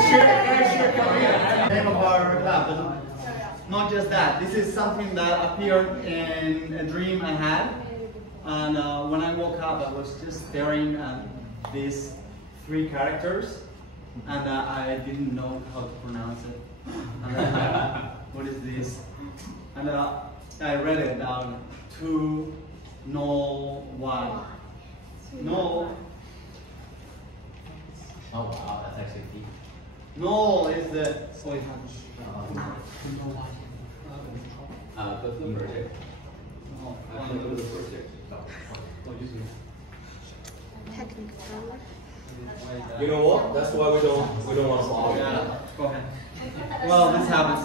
Name of our lab. Not just that. This is something that appeared in a dream I had, and when I woke up, I was just staring at these 3 characters, and I didn't know how to pronounce it. What is this? And I read it down. 2 null y. Null. Oh wow, that's actually deep. Null is the. Go to the project. Go to the project. You know what? That's why we don't want to solve it. Yeah, go ahead. Well, this happens.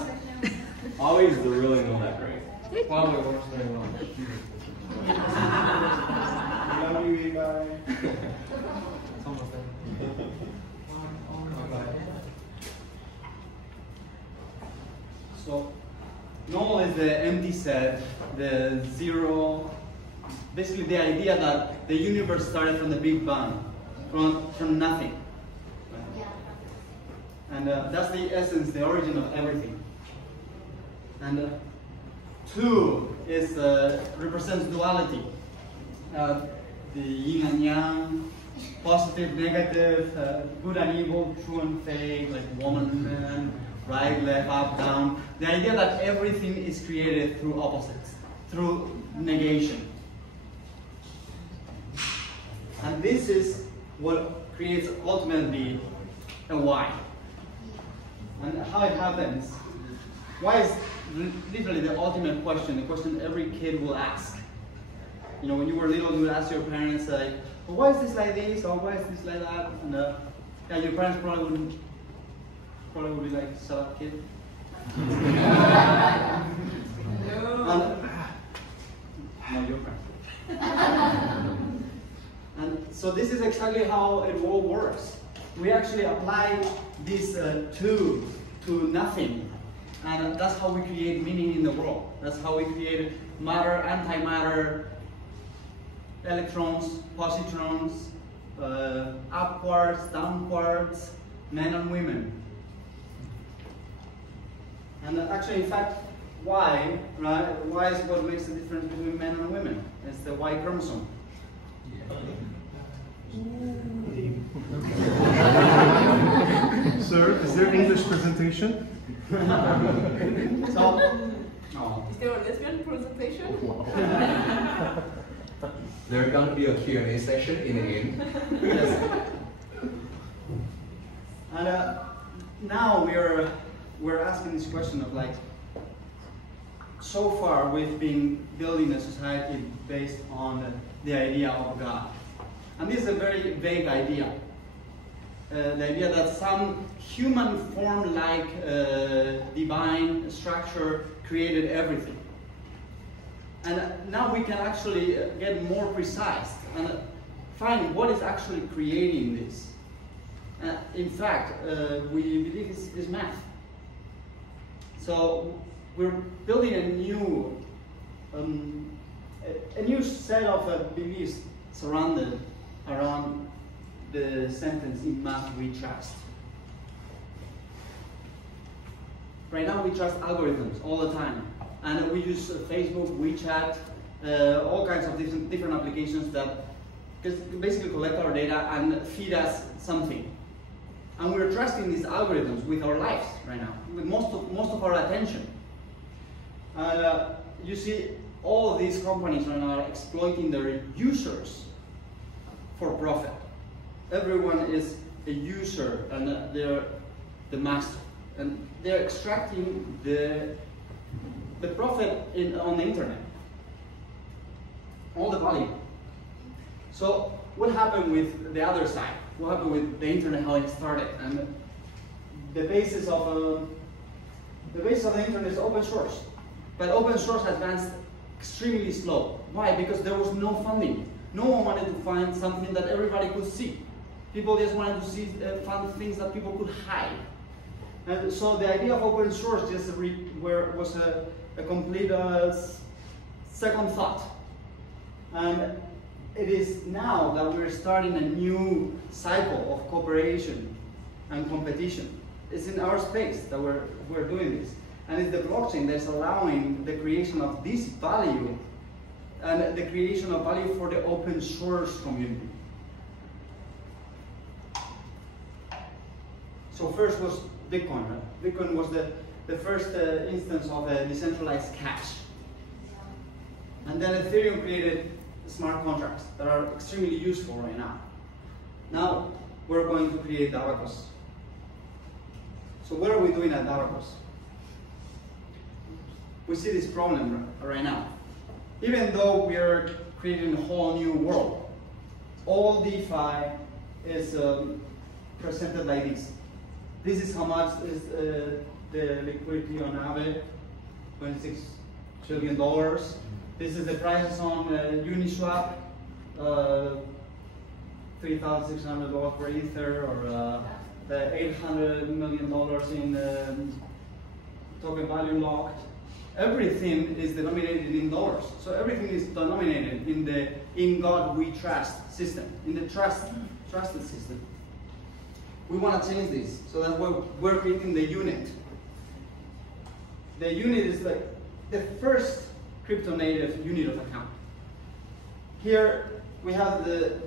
Always the really not that great. Well, it works very well. Love you, Ibai. It's almost there. So, null is the empty set, the zero, basically the idea that the universe started from the Big Bang, from nothing. And that's the essence, the origin of everything. And 2 is represents duality, the yin and yang, positive, negative, good and evil, true and fake, like woman and man, right, left, up, down. The idea that everything is created through opposites, through negation. And this is what creates ultimately a why. And how it happens. Why is literally the ultimate question, the question every kid will ask. You know, when you were little, you would ask your parents, like, well, why is this like this, or why is this like that? And yeah, your parents probably would be like, shut up, kid. No, your parents. And so this is exactly how it all works. We actually apply this 2 to nothing. And that's how we create meaning in the world. That's how we create matter, antimatter, electrons, positrons, upwards, downwards, men and women. And actually, in fact, Y, right? Y is what makes the difference between men and women. It's the Y chromosome. Sir, is there English presentation? So, Is there a lesbian presentation? There's going to be a Q&A session in the end. yes. And now we're asking this question of like, so far we've been building a society based on the idea of God. And this is a very vague idea. The idea that some human form-like divine structure created everything. And now we can actually get more precise and find what is actually creating this. In fact, we believe it's math. So we're building a new set of beliefs surrounded around the sentence "in math we trust." Right now we trust algorithms all the time, and we use Facebook, WeChat, all kinds of different applications that basically collect our data and feed us something. And we're trusting these algorithms with our lives right now, with most of our attention. And you see, all of these companies right now are exploiting their users for profit. Everyone is a user, and they're the master, and they're extracting the profit on the internet, all the value. So what happened with the other side? What happened with the internet? How it started? And the basis of the internet is open source, but open source advanced extremely slow. Why? Because there was no funding. No one wanted to find something that everybody could see. People just wanted to see find things that people could hide. And so the idea of open source just was a complete second thought. And it is now that we're starting a new cycle of cooperation and competition. it's in our space that we're doing this. And it's the blockchain that's allowing the creation of this value and the creation of value for the open source community. So first was Bitcoin, right? Bitcoin was the first instance of a decentralized cash. And then Ethereum created smart contracts that are extremely useful right now. Now we're going to create Davacos. So what are we doing at Davacos? We see this problem right now. Even though we are creating a whole new world, all DeFi is presented like this. This is how much is the liquidity on Aave, $26 trillion. This is the prices on Uniswap, $3,600 per Ether, or the $800 million in token value locked. Everything is denominated in dollars. So everything is denominated in the "in God we trust" system, in the trusted system. We want to change this so that we're creating the unit. The unit is like the first crypto-native unit of account. Here we have the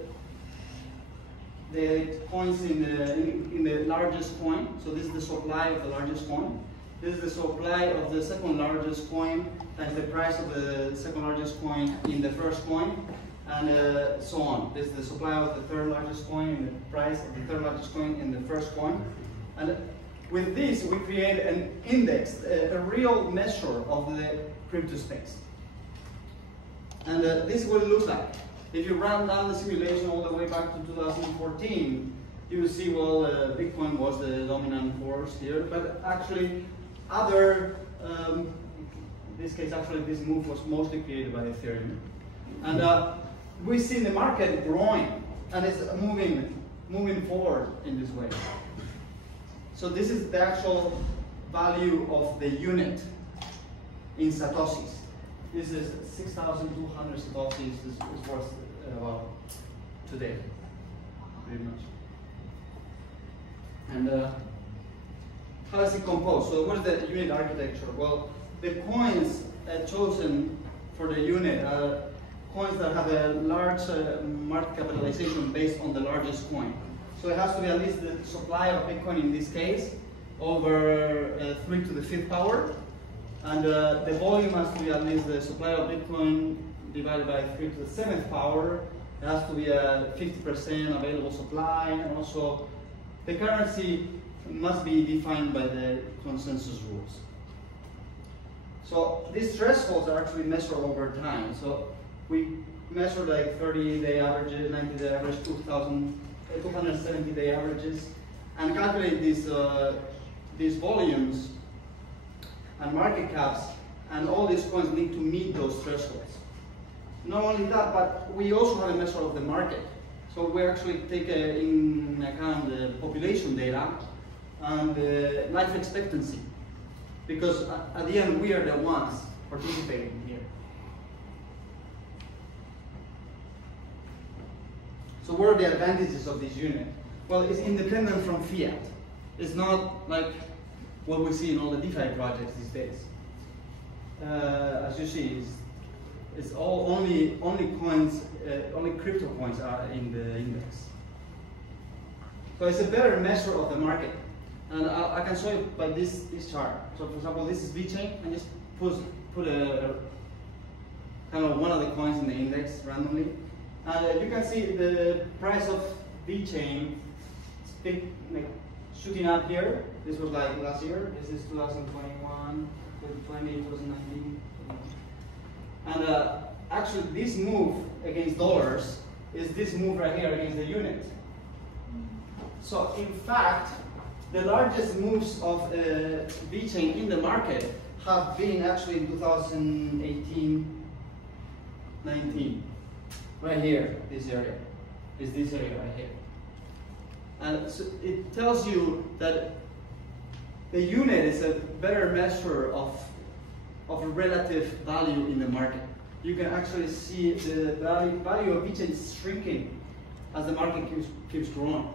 coins in the largest coin. So this is the supply of the largest coin. This is the supply of the second largest coin times the price of the second largest coin in the first coin, and so on. This is the supply of the third largest coin and the price of the third largest coin in the first coin. And with this, we create an index, a real measure of the crypto space. And this is what it looks like. If you run down the simulation all the way back to 2014, you will see, well, Bitcoin was the dominant force here, but actually other, in this case, actually this move was mostly created by Ethereum. And we see the market growing, and it's moving forward in this way. So this is the actual value of the unit in Satoshis. This is 6,200 Satoshis is worth about today, pretty much. And how is it composed? So what is the unit architecture? Well, the coins chosen for the unit are coins that have a large market capitalization based on the largest coin. So it has to be at least the supply of Bitcoin in this case over 3 to the 5th power. And the volume has to be at least the supply of Bitcoin divided by 3 to the 7th power. It has to be a 50% available supply, and also the currency must be defined by the consensus rules. So these thresholds are actually measured over time. So we measure like 30-day averages, 90-day average, 270-day averages, and calculate these volumes and market caps, and all these coins need to meet those thresholds. Not only that, but we also have a measure of the market. So we actually take in account the population data and the life expectancy, because at the end we are the ones participating here. So what are the advantages of this unit? Well, it's independent from fiat. It's not like what we see in all the DeFi projects these days. As you see, it's all only coins, only crypto coins are in the index. So it's a better measure of the market, and I can show you by this chart. So for example, this is VeChain, and just put a kind of one of the coins in the index randomly, and you can see the price of VeChain shooting up here. This was like last year. This is 2021, 2020, 2019. And actually, this move against dollars is this move right here against the unit. So in fact, the largest moves of VeChain in the market have been actually in 2018, 19. Right here, this area. Is this area right here. And so it tells you that the unit is a better measure of relative value in the market. You can actually see the value of VeChain is shrinking as the market keeps growing.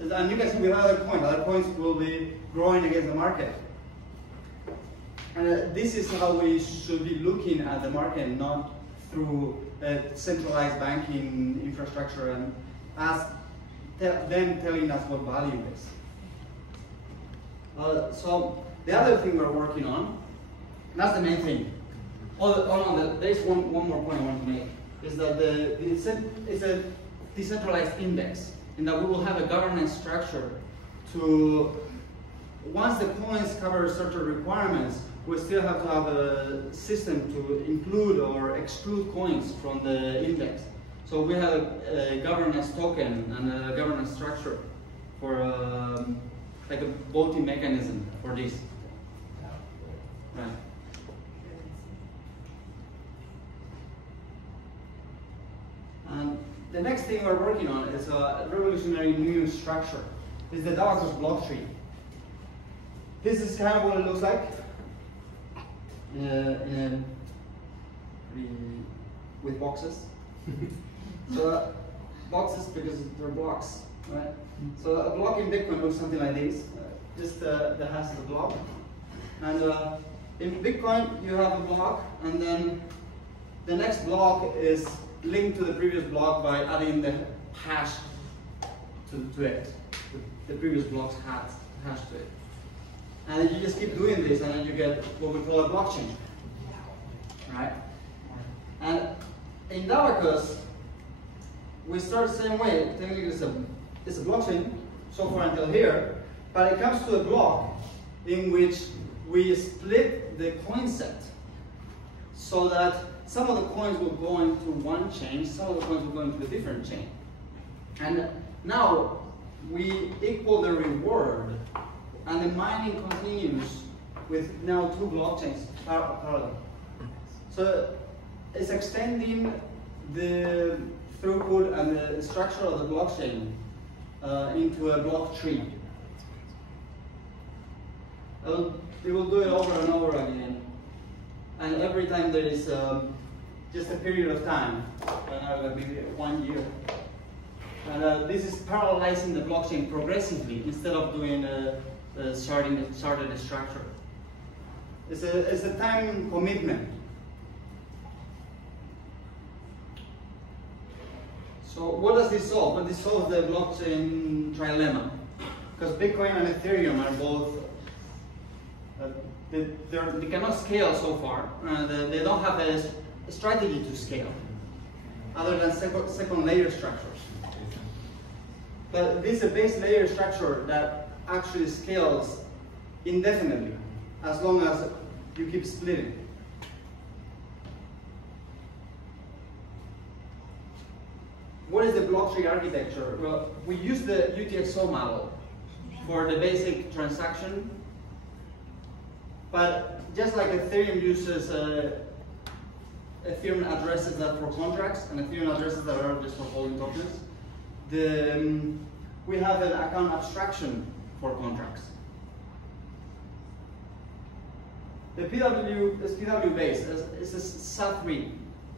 And you can see with other coins will be growing against the market. And this is how we should be looking at the market, not through centralized banking infrastructure and them telling us what value is. So the other thing we're working on, that's the main thing. There's one more point I want to make, is that it's a decentralized index, in that we will have a governance structure to, once the coins cover certain requirements, we still have to have a system to include or exclude coins from the index. So we have a governance token and a governance structure for like a voting mechanism for this. Right. And the next thing we're working on is a revolutionary new structure. It's the Ibai Blocktree. This is kind of what it looks like. With boxes. So boxes because they're blocks, right? So a block in Bitcoin looks something like this, just that has the block. And in Bitcoin you have a block, and then the next block is linked to the previous block by adding the hash to it. The previous block's hash to it. And you just keep doing this, and then you get what we call a blockchain, right? And in Davacus, we start the same way. Technically, it's a blockchain so far until here, but it comes to a block in which we split the coin set so that some of the coins will go into one chain, some of the coins will go into a different chain. And now we equal the reward, and the mining continues with now two blockchains parallel. So it's extending the throughput and the structure of the blockchain into a block tree. It will do it over and over again. And every time there is just a period of time, maybe 1 year. And this is parallelizing the blockchain progressively instead of doing starting the structure. It's a time commitment. So what does this solve? Well, this solves the blockchain trilemma. Because Bitcoin and Ethereum are both, they cannot scale so far. They don't have a strategy to scale, other than second layer structures. But this is a base layer structure that actually scales indefinitely, as long as you keep splitting. What is the block tree architecture? Well, we use the UTXO model for the basic transaction, but just like Ethereum uses Ethereum addresses that for contracts and Ethereum addresses that are just for holding tokens, we have an account abstraction for contracts. The PW is PW based. It's a SAT3,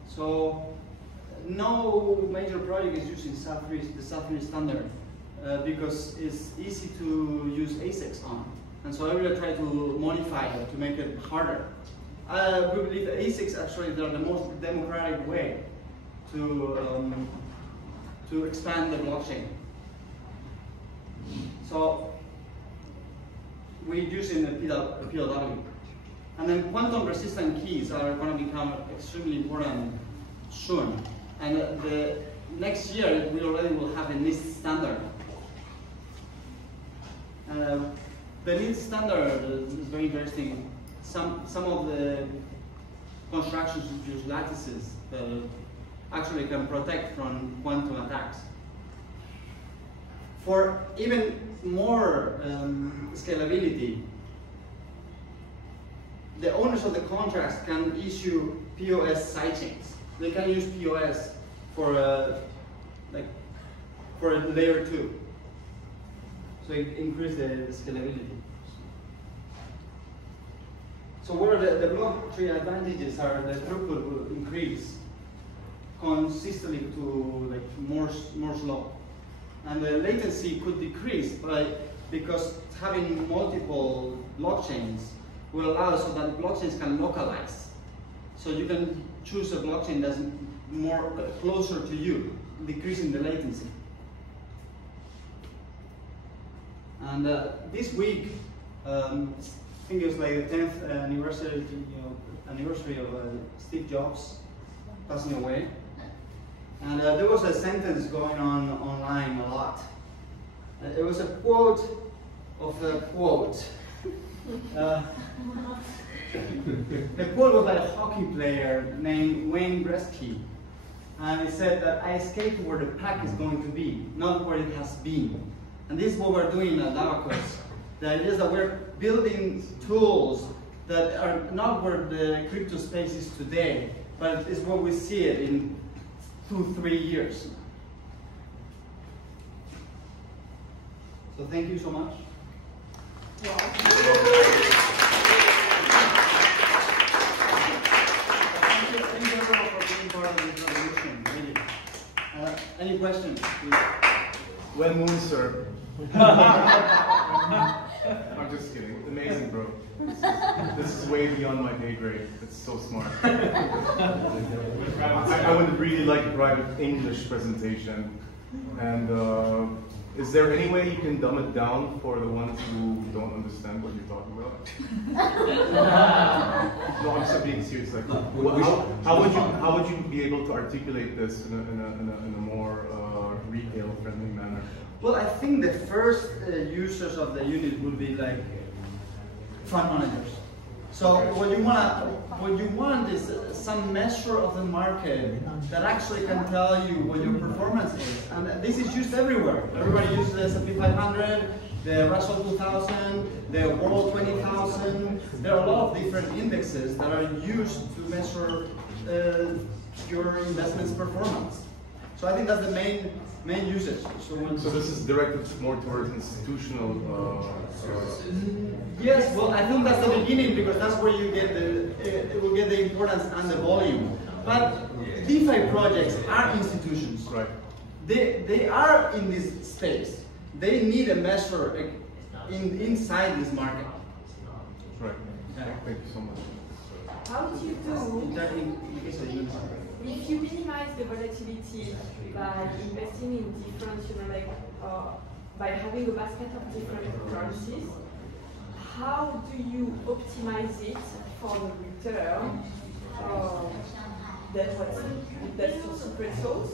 so no major project is using SAT3, the SAT3 standard, because it's easy to use ASICs on. And so I will try to modify it to make it harder. We believe ASICs actually are the most democratic way to expand the blockchain. So we're using the POW. And then quantum resistant keys are going to become extremely important soon. And the next year we already will have a NIST standard. The NIST standard is very interesting. Some of the constructions use lattices that actually can protect from quantum attacks. For even more scalability, the owners of the contracts can issue POS sidechains. They can use POS for a layer 2. So it increases the scalability. So what are the block tree advantages are the throughput will increase consistently to more slow. and the latency could decrease because having multiple blockchains will allow so that blockchains can localize. So you can choose a blockchain that's more closer to you, decreasing the latency. And this week, I think it was like the 10th anniversary of Steve Jobs passing away. And there was a sentence going on online a lot. It was a quote of a quote. The quote was by a hockey player named Wayne Gretzky. And he said that I skate where the pack is going to be, not where it has been. And this is what we're doing at Davacos. The idea is that we're building tools that are not where the crypto space is today, but it's where we see it in 2-3 years. So thank you so much. Wow. Thank you everyone for being part of this revolution, really. Any questions, please? Well moon, sir. I'm just kidding. Amazing, bro. This is way beyond my pay grade. It's so smart. I would really like a private English presentation. And is there any way you can dumb it down for the ones who don't understand what you're talking about? No, I'm so being serious. Like, how would you be able to articulate this in a more retail-friendly manner? Well, I think the first users of the unit would be like fund managers. So what you want is some measure of the market that actually can tell you what your performance is, and this is used everywhere. Everybody uses the S&P 500, the Russell 2000, the World 20,000. There are a lot of different indexes that are used to measure your investment's performance. So I think that's the main usage. So this is directed more towards institutional. Yes, well, I think that's the beginning because that's where you get it will get the importance and the volume. But DeFi projects are institutions. Right. They are in this space. They need a measure inside this market. Right. Yeah. Thank you so much. How do you do? If you minimize the volatility by investing in different, by having a basket of different currencies, how do you optimize it for the return? That's your secret sauce.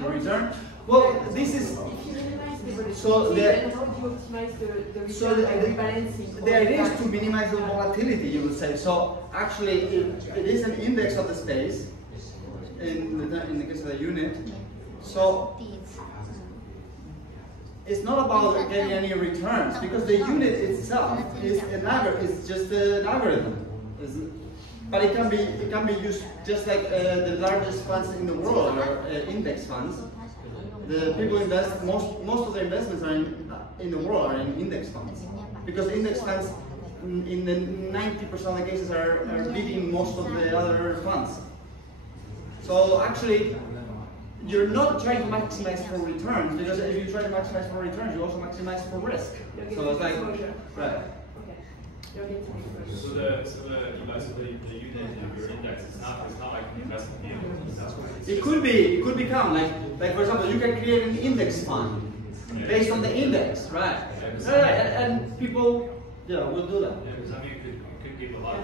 The return? Well, this is. If you minimize the volatility, So then how do you optimize the return by rebalancing? The idea is to minimize the volatility, you would say. So actually, it is an index of the space in the case of the unit. So it's not about getting any returns because the unit itself is just an algorithm. But it can be used just like the largest funds in the world are index funds. The people invest most of their investments are in the world are in index funds because index funds in the 90% of the cases are beating most of the other funds. So actually, you're not trying to maximize for returns because if you try to maximize for returns, you also maximize for risk. So it's like right. So the unit of your index is not like an investment vehicle. It could become like for example, you can create an index fund based on the index, right? And people, will do that. Yeah, because I mean, it could give a lot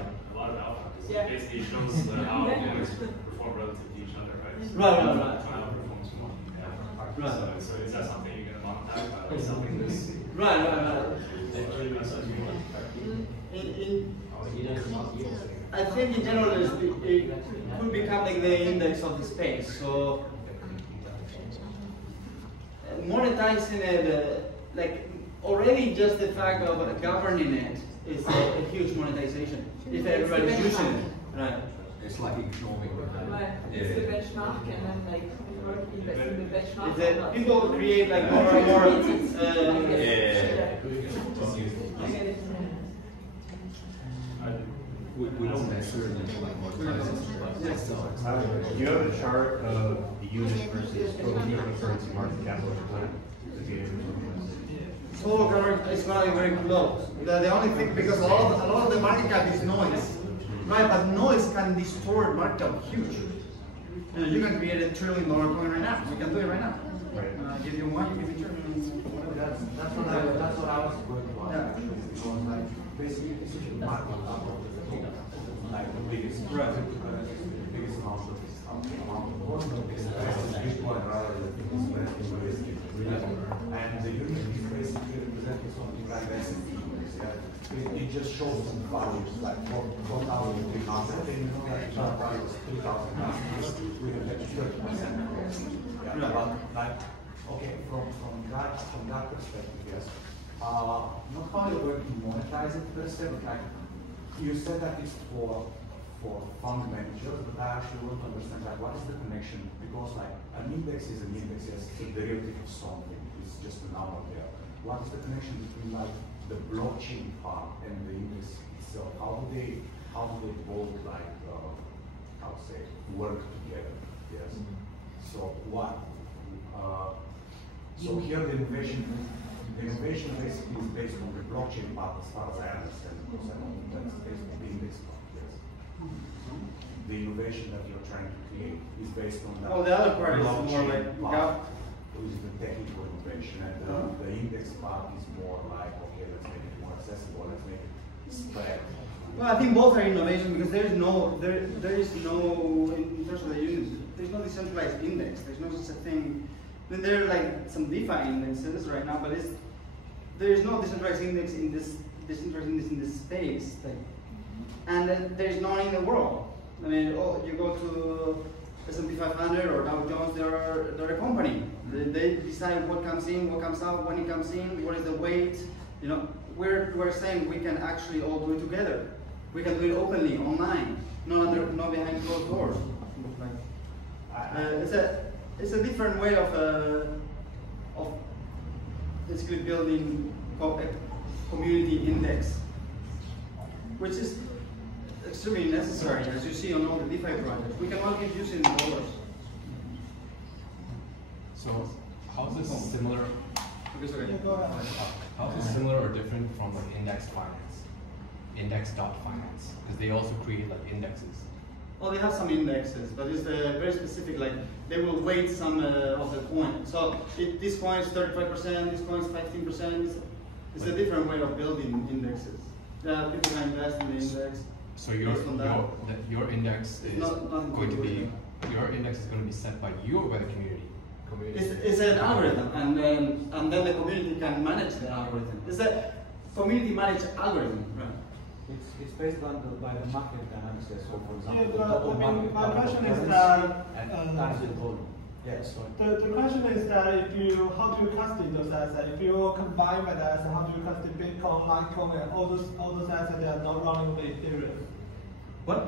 of alpha. Yeah. Basically, it shows how index perform relative to each other, right? So Right. one outperforms one. Yeah. Right. So is that something you're going to monetize by like selling this? Right. I think in general it could become like the index of the space. So monetizing it, like already just the fact of governing it is a huge monetization if everybody's using it. Right. It's like economic. It's the benchmark, and then like invest in the benchmark. If people create like more and more. We don't necessarily like You have a chart of the unit versus protein. cryptocurrency market cap plan to be able to So it's going to be very close. The only thing, because a lot of the market cap is noise, right? But noise can distort market cap huge. You can create $1 trillion coin right now. We can do it right now. Right. Give you one, you give me $2 trillion. That's what I was going to ask. Yeah. Actually, because like basically this is the market cap of the total, like the biggest, Right. the biggest amount of this Bitcoin rather than USD. And the unit is basically representing something like S&P. It just shows some values like 4,300. And you know that the value is 3,000. We have 30%. Yeah, but like, okay, from that perspective, yes. Not how you're going to monetize it per se, but like you said that it's for fund managers, but I actually want to understand like what is the connection, because like an index is an index, yes, it's a derivative of something, it's just a number there. What is the connection between like the blockchain part and the index itself? How do they both like how to say work together? Yes. So what? So here the innovation basically is based on the blockchain part, as far as I understand, because I know that's based on the index part. Yes. The innovation that you're trying to create is based on that. Oh, the other part is more like which is the technical innovation, and the index part is more like, okay, let's make it more accessible, let's make it spread. Well, I think both are innovation because there is no in terms of the units, there's no decentralized index. There's no such a thing. I mean, there are like some DeFi indexes right now, but there is no decentralized index in this space, and there's none in the world. I mean, you go to S&P 500 or Dow Jones, they're a company. They decide what comes in, what comes out, when it comes in, what is the weight. You know, we're saying we can actually all do it together. We can do it openly, online, not behind closed doors. It's a different way of basically building a community index, which is extremely necessary, as you see on all the DeFi projects. We can all keep using dollars. So, how is this similar? How is this similar or different from like indexed finance, index.finance? Because they also create like indexes. Well, they have some indexes, but it's very specific. Like they will weight some of the coin. So this coin is 35%, this coin is 15%. It's a different way of building indexes. People can invest in the index. So your index is going to be set by you or by the community? It's an algorithm, and then the community can manage the algorithm. It's a community managed algorithm, right? It's based on by the market dynamics. So, for example, my question is that yes. The question is that how do you custody those assets? If you combine by the assets, how do you custody Bitcoin, Litecoin, and all those assets that are not running with Ethereum? What?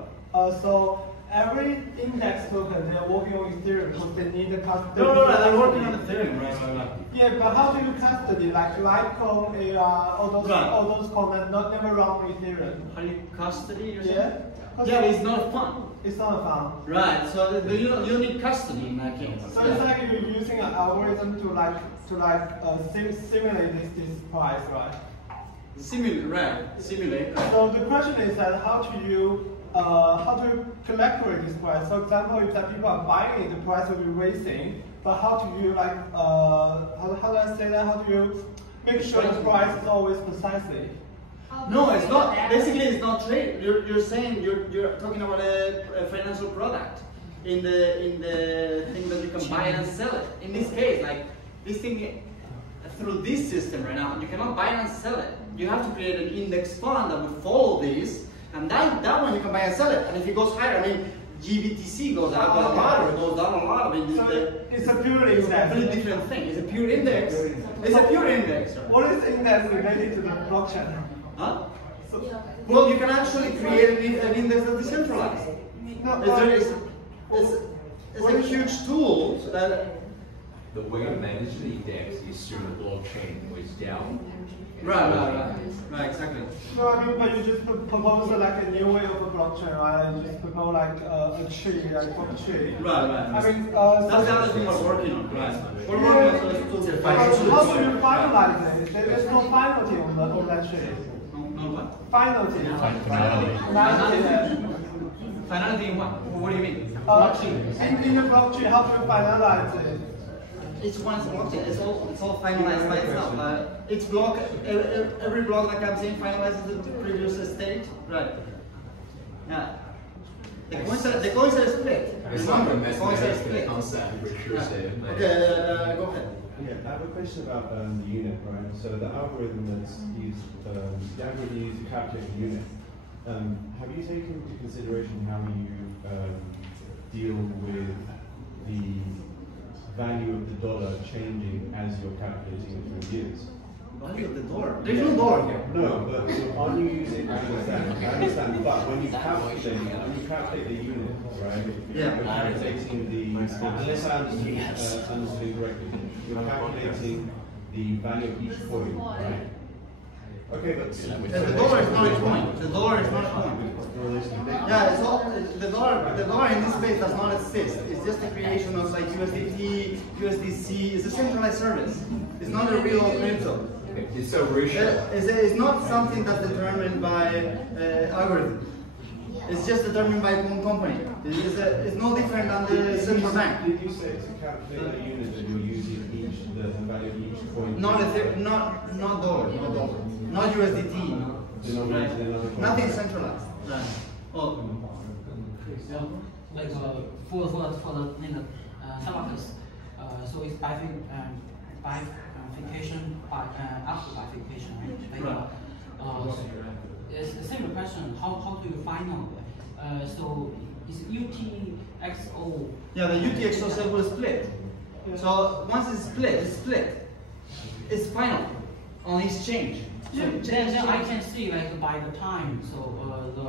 So every index token they are working on Ethereum because they need the custody. No, they're working on Ethereum, right? Yeah, but how do you custody like Litecoin, AR, all those coins that never run with Ethereum? How do you custody yourself? Yeah. Yeah, it's not a fund. It's not a fund. Right. So you need custody in that case. So it's like you're using an algorithm to simulate this price, right? Simulate. So the question is that how do you calculate this price? For example, if that people are buying it, the price will be raising. But how do you how do I say that? How do you make sure the price is always precisely? No, it's not. Basically, it's not trade. You're saying you're talking about a financial product in the thing that you can buy and sell it. In this case, like this thing through this system right now, you cannot buy and sell it. You have to create an index fund that would follow this, and that one you can buy and sell it. And if it goes higher, I mean, GBTC goes up a lot or it goes down a lot. I mean, it's a pure index. It's a completely different thing. It's a pure index. It's a pure index. Right? What is the index related to the blockchain? Huh? Well, you can actually create an index that's decentralized. It's a huge tool that the way to manage the index is through the blockchain, which is down. Right, exactly. No, I mean, but you just propose like a new way of a blockchain, right? You just propose like a tree, like a tree. Right. I mean, that's the other thing we're working on, right? We're working on those how do you finalize it? There's no finality on that tree. No what? Finality. Finality in what? What do you mean? In the blockchain, how do you finalize it? Each one's blockchain. It's all finalized by itself. Each block, every block that comes in finalizes the previous state. Right. Yeah. The coins are split. It's Remember, like a the coins are mathematical split. concept, which you're saying. Okay, go ahead. Yeah, I have a question about the unit, right? So the algorithm that's used, the algorithm used to calculate the unit. Have you taken into consideration how you deal with the value of the dollar changing as you're calculating it through years? Value of the dollar? There's no dollar here. No, but are you using? I understand. But when you calculate the unit, right? Yeah. You're calculating the. Unless I understood correctly, you're calculating the value of each coin, right? Okay, but the dollar is not a coin. The dollar is not a coin. Yeah, it's all the dollar in this space does not exist. It's just a creation of like USDT, USDC. It's a centralized service. It's not a real crypto. It's a ratio. It's not something that's determined by algorithm. It's just determined by one company. It's no different than the central bank. Did you say to calculate the unit that you're using the value of each coin? Not dollar, not USDT. Nothing centralized. Right. Oh. Like for the subaccounts, so it's bifurcation after bifurcation, right? It's a similar question. How do you find out? So is UTXO? Yeah, the UTXO set will split. So once it's split. It's final on exchange. So then I can see like by the time, so the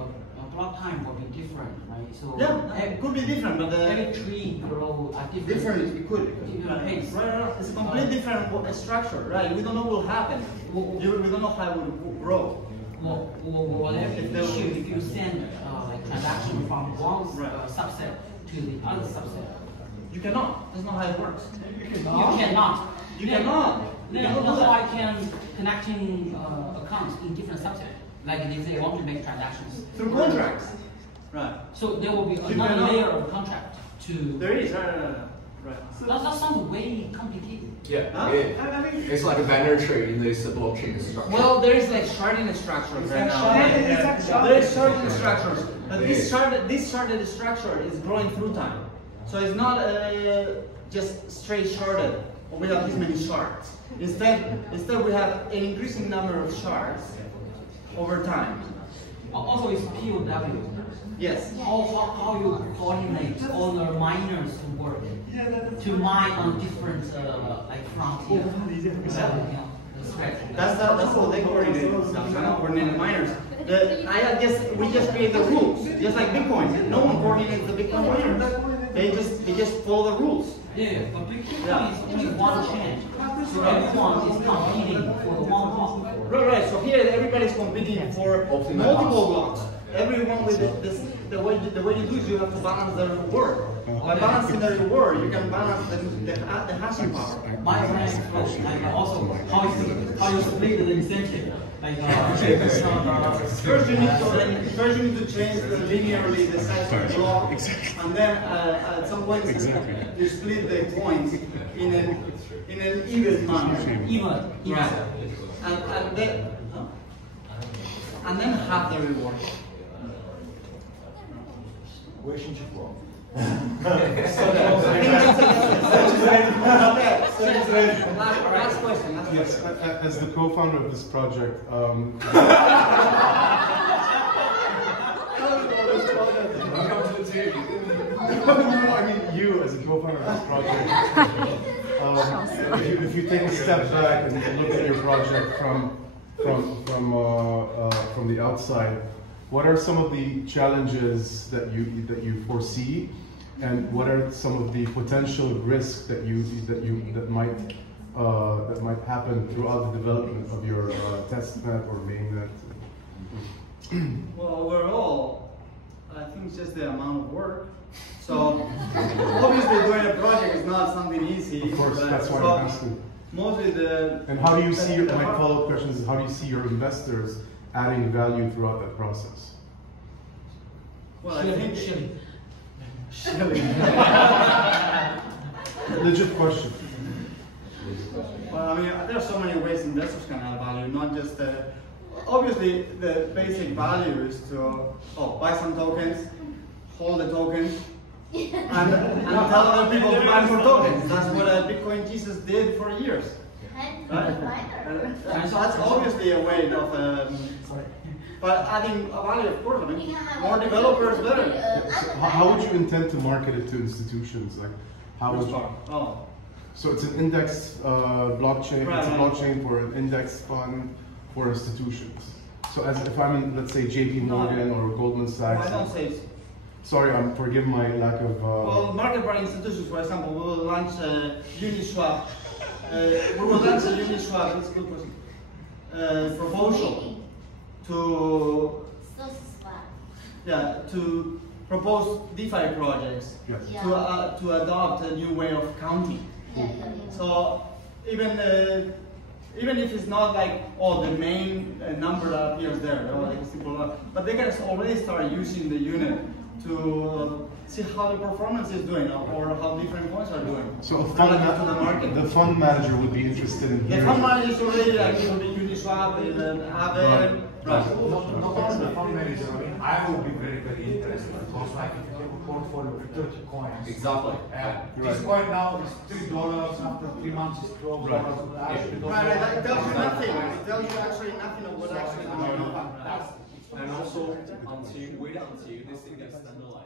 block time will be different, right? So yeah, it could be different, but every tree grow at different. It could. Different pace. Right. It's a completely different structure, right? We don't know what will happen. We don't know how it will grow. Whatever issue, if you send like transaction from one subset to the other subset, you cannot. That's not how it works. You cannot. You cannot. Then how I can connecting accounts in different subsets, like if they want to make transactions through contracts, right? So there will be another layer of contract to. There is, right. So that sounds way complicated. Yeah, it's like a binary tree in this blockchain structure. Well, there is like sharding structures right now. There is sharding structures, but this sharded structure is growing through time. So it's not just straight sharded without this many shards. Instead we have an increasing number of shards over time. Also, it's POW. Yes. How you coordinate all the miners to work to mine on different like frontier. That's how they coordinate themselves. I don't coordinate miners. I guess we just create the rules, just like Bitcoin. No one coordinates the Bitcoin miners. They just follow the rules. Yeah, but Bitcoin is only one chain, so everyone is competing for the one block. Right. So here everybody's competing for multiple blocks. Everyone with this, the way you do it, you have to balance the reward. By balancing the reward, you can balance the hashing power. My question, like also how you split the incentive. Like first you need to change linearly the size of the block, and then at some point you split the coins in an even manner. Even. Right. And then half the reward. Relationship wrong. Last question. Yes, as the co-founder of this project, I mean you as a co-founder of this project. If you take a step back and look at your project from the outside, what are some of the challenges that you foresee, And what are some of the potential risks that might happen throughout the development of your testnet or mainnet? Well, overall, I think it's just the amount of work. So, obviously doing a project is not something easy. Of course, that's why I'm asking. Mostly the... And how do you see, my follow-up question is, how do you see your investors adding value throughout that process? Well, I think... Legit question. Well, I mean, there are so many ways investors can add value, not just obviously, the basic value is to buy some tokens, hold the tokens, and tell other people to buy more tokens. That's what Bitcoin Jesus did for years. Right? And so that's obviously a way of... but adding a value, of course, I mean, more developers, better. How would you intend to market it to institutions? Like, how would you... So it's an index blockchain. Right, it's a blockchain for an index fund for institutions. So as if I'm in, let's say, JP Morgan or Goldman Sachs. I don't say it's... Sorry, forgive my lack of... Well, market by institutions, for example, we will launch Uniswap. We will launch a Uniswap, that's a good question, proposal to... to propose DeFi projects, yes. To adopt a new way of counting. So even if it's not like the main number that appears there, like a simple number, but they can already start using the unit to see how the performance is doing or how different coins are doing. So the fund manager would be interested in hearing. The fund manager is already like it will be Uniswap, Aave. Not only the fund manager, I mean, I will be very, very interested because I can have a portfolio with 30 coins. Exactly. This coin now is $3, after 3 months it's $12. Right, it tells you nothing. It tells you actually nothing of what actually is going on. And also, wait until this thing gets standardized.